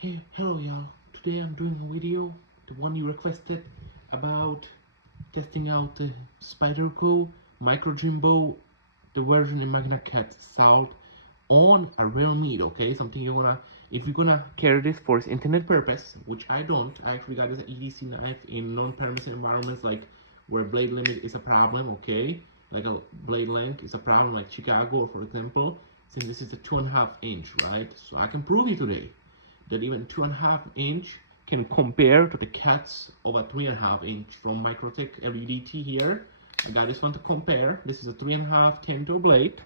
Hey, hello y'all. Today I'm doing a video, the one you requested, about testing out the Spyderco Microjimbo, the version in Magna Cat salt on a real meat, okay? Something you're gonna, if you're gonna carry this for its intended purpose, which I don't, I actually got this EDC knife in non-permissive environments like where blade limit is a problem, okay? Like a blade length is a problem, like Chicago, for example, since this is a 2.5 inch, right? So I can prove you today that even 2.5 inch can compare to the cats of a 3.5 inch from Microtech LEDT here. I got this one to compare. This is a 3.5 10-toe blade.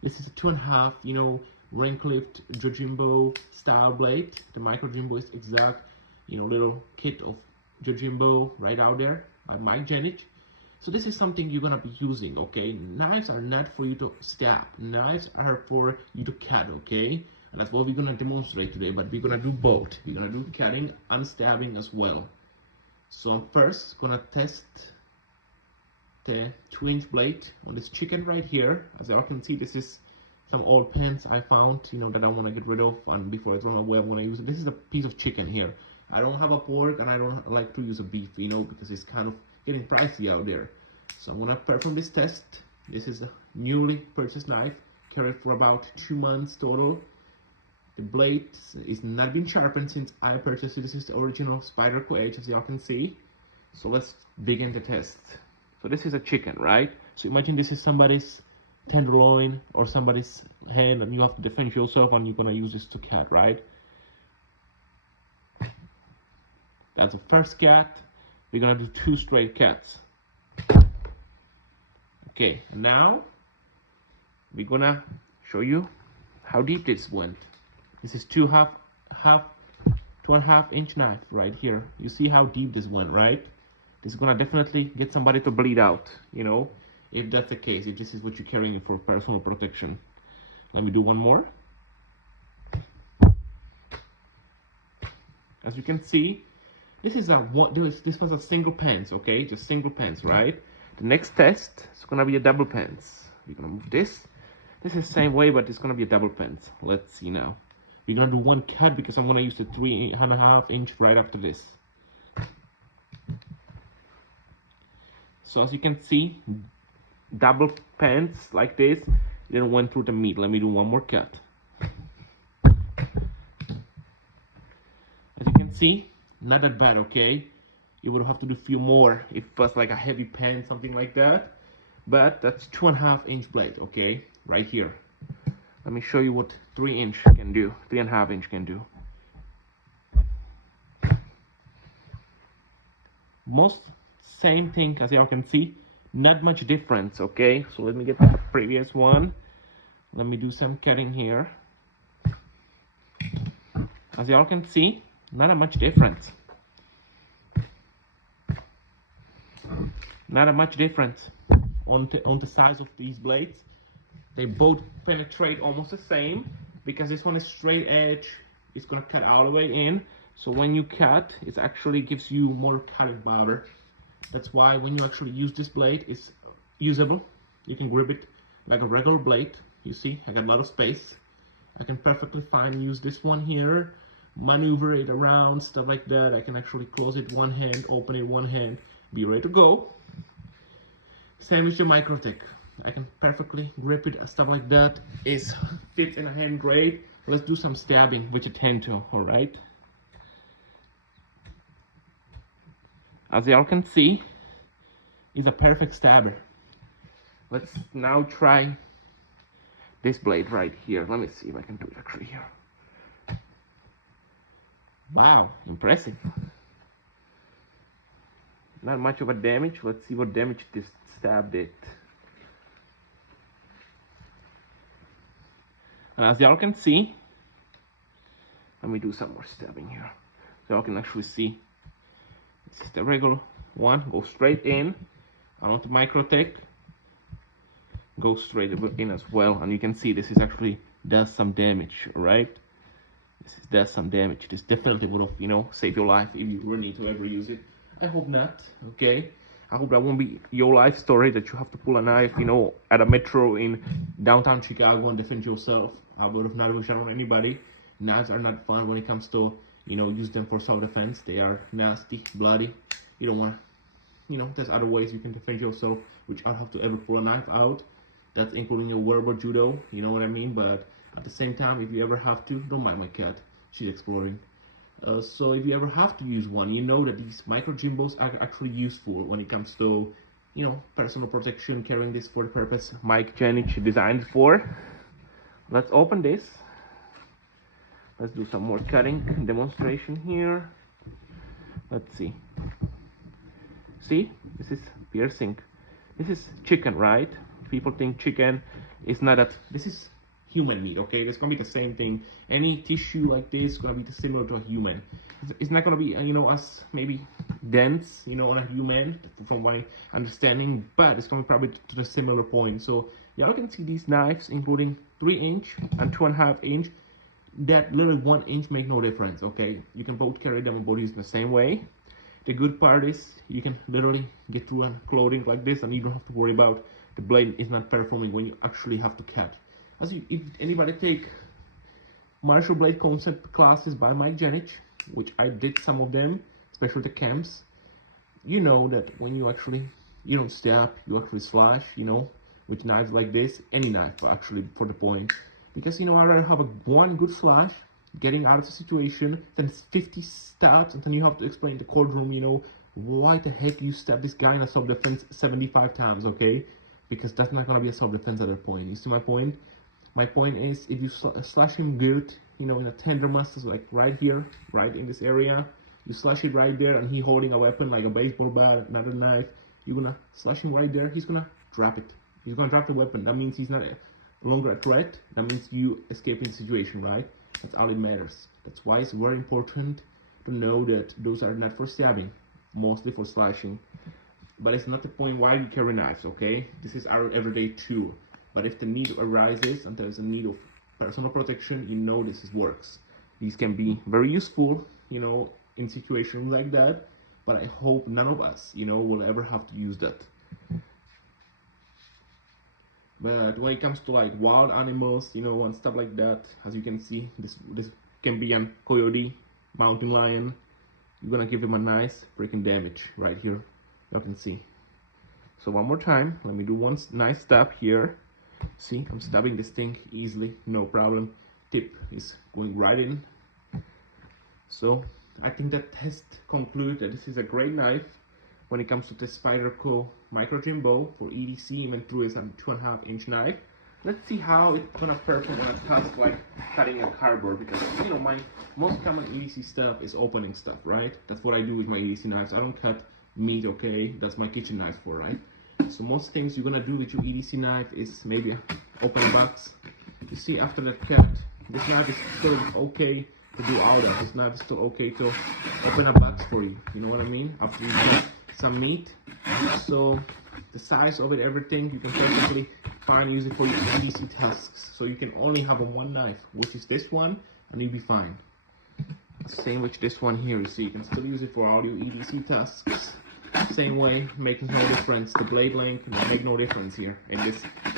This is a 2.5, ring clipped Jojimbo style blade. The Microjimbo is exact, little kit of Jojimbo right out there by Mike Jenich. So this is something you're gonna be using, okay? Knives are not for you to stab. Knives are for you to cut, okay? And that's what we're gonna demonstrate today, but we're gonna do both. We're gonna do cutting and stabbing as well. So I'm first gonna test the 2-inch blade on this chicken right here. As you all can see, this is some old pens I found, that I wanna get rid of, and before I throw them away, I'm gonna use it. This is a piece of chicken here. I don't have a pork, and I don't like to use a beef, because it's kind of getting pricey out there. So I'm gonna perform this test. This is a newly purchased knife, carried for about 2 months total. The blade is not been sharpened since I purchased it. This is the original Spyderco Edge, as y'all can see. So let's begin the test. So this is a chicken, right? So imagine this is somebody's tenderloin or somebody's hand, and you have to defend yourself, and you're gonna use this to cut, right? That's the first cut. We're gonna do 2 straight cuts. Okay, now we're gonna show you how deep this went. This is 2.5 inch knife right here. You see how deep this went, right? This is gonna definitely get somebody to bleed out, if that's the case, if this is what you're carrying for personal protection. Let me do one more. As you can see, this was a single pence, okay? Just single pence, right? The next test is gonna be a double pence. We're gonna move this. This is the same way, but it's gonna be a double pence. Let's see now. We're gonna do one cut because I'm gonna use the 3.5 inch right after this. So as you can see, double pence like this, it then went through the meat. Let me do one more cut. As you can see, not that bad, okay? You would have to do a few more if it was like a heavy pen, something like that. But that's 2.5 inch blade, okay? Right here. Let me show you what 3-inch can do, 3.5 inch can do. Most same thing as y'all can see, not much difference, okay? So let me get the previous one. Let me do some cutting here. As y'all can see, not a much difference. Not a much difference on the size of these blades. They both penetrate almost the same, because this one is straight edge. It's gonna cut all the way in. So when you cut, it actually gives you more cutting power. That's why when you actually use this blade, it's usable. You can grip it like a regular blade. You see, I got a lot of space. I can perfectly fine use this one here, maneuver it around, stuff like that. I can actually close it one hand, open it one hand, be ready to go. Same with your Microtech. I can perfectly grip it, stuff like that. It fits in a hand great. Let's do some stabbing with a 10-toe, all right? As y'all can see, it's a perfect stabber. Let's now try this blade right here. Let me see if I can do it actually here. Wow, impressive. Not much of a damage. Let's see what damage this stab did. And as y'all can see, let me do some more stabbing here. So y'all can actually see, this is the regular one, go straight in. I want the Microtech, go straight in as well. And you can see this is actually does some damage, alright? Does some damage. This definitely would have, saved your life if you really need to ever use it. I hope not, okay? I hope that won't be your life story, that you have to pull a knife, at a metro in downtown Chicago and defend yourself. I would have not wished that on anybody. Knives are not fun when it comes to, you know, use them for self-defense. They are nasty, bloody. You don't want to, you know, there's other ways you can defend yourself without have to ever pull a knife out. That's including your wearable judo, you know what I mean? But at the same time, if you ever have to, don't mind my cat, she's exploring. So if you ever have to use one, you know that these Microjimbos are actually useful when it comes to, you know, personal protection, carrying this for the purpose Mike Janich designed for. Let's open this. Let's do some more cutting demonstration here. Let's see. See, this is piercing. This is chicken, right? People think chicken is not that. This is human meat, okay? It's gonna be the same thing. Any tissue like this is gonna be similar to a human. It's not gonna be, you know, as maybe dense, you know, on a human, from my understanding, but it's gonna be probably to the similar point. So y'all can see these knives, including 3-inch and 2.5-inch. That literally 1 inch make no difference, okay? You can both carry them and both use the same way. The good part is you can literally get through a clothing like this and you don't have to worry about the blade is not performing when you actually have to cut. If anybody take martial blade concept classes by Mike Janich, which I did some of them, especially the camps, you know that when you actually, you don't stab, you actually slash, you know, with knives like this, any knife actually for the point. Because, you know, I'd rather have one good slash, getting out of the situation, than 50 stabs, and then you have to explain in the courtroom, you know, why the heck you stabbed this guy in a self-defense 75 times, okay? Because that's not gonna be a self-defense at that point. You see my point? My point is, if you slash him good, you know, in a tender muscles, like right here, right in this area, you slash it right there, and he holding a weapon like a baseball bat, another knife, you're gonna slash him right there, he's gonna drop it. He's gonna drop the weapon. That means he's not longer a threat. That means you escaping the situation, right? That's all it matters. That's why it's very important to know that those are not for stabbing, mostly for slashing. But it's not the point why we carry knives, okay? This is our everyday tool. But if the need arises and there's a need of personal protection, you know this works. These can be very useful, you know, in situations like that. But I hope none of us, you know, will ever have to use that. But when it comes to like wild animals, you know, and stuff like that, as you can see, this can be a coyote, mountain lion. You're gonna give him a nice freaking damage right here. You can see. So one more time, let me do one nice stab here. See, I'm stabbing this thing easily, no problem. Tip is going right in. So I think that test concludes that this is a great knife when it comes to the Spyderco Microjimbo for EDC, even through is a 2.5-inch knife. Let's see how it's gonna perform on a task like cutting a cardboard, because, you know, my most common EDC stuff is opening stuff, right? That's what I do with my EDC knives. I don't cut meat, okay? That's my kitchen knife for, right? So most things you're gonna do with your EDC knife is maybe open a box. You see, after that cut, this knife is still okay to do all that. This knife is still okay to open a box for you. You know what I mean? After you cut some meat. So the size of it, everything, you can perfectly fine use it for your EDC tasks. So you can only have one knife, which is this one, and you'll be fine. Same with this one here. You see, you can still use it for all your EDC tasks. Same way, making no difference. The blade length make no difference here in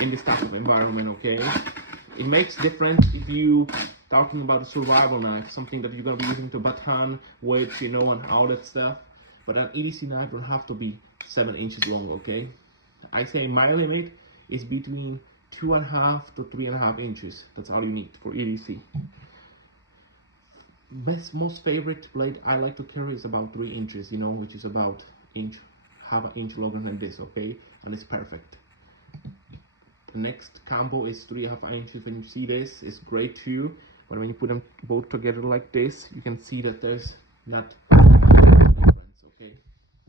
this type of environment, okay? It makes difference if you talking about a survival knife, something that you're gonna be using to baton, weights, you know, and all that stuff. But an EDC knife don't have to be 7 inches long, okay? I say my limit is between 2.5 to 3.5 inches. That's all you need for EDC. Most favorite blade I like to carry is about 3 inches, you know, which is about half an inch longer than this, okay? And it's perfect. The next combo is 3.5 inches. When you see this, it's great too. But when you put them both together like this, you can see that there's not difference, okay?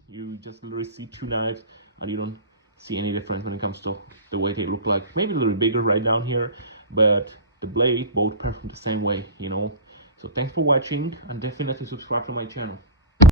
You just literally see two knives and you don't see any difference when it comes to the way they look like. Maybe a little bigger right down here, but the blade both perform the same way, you know? So thanks for watching, and definitely subscribe to my channel.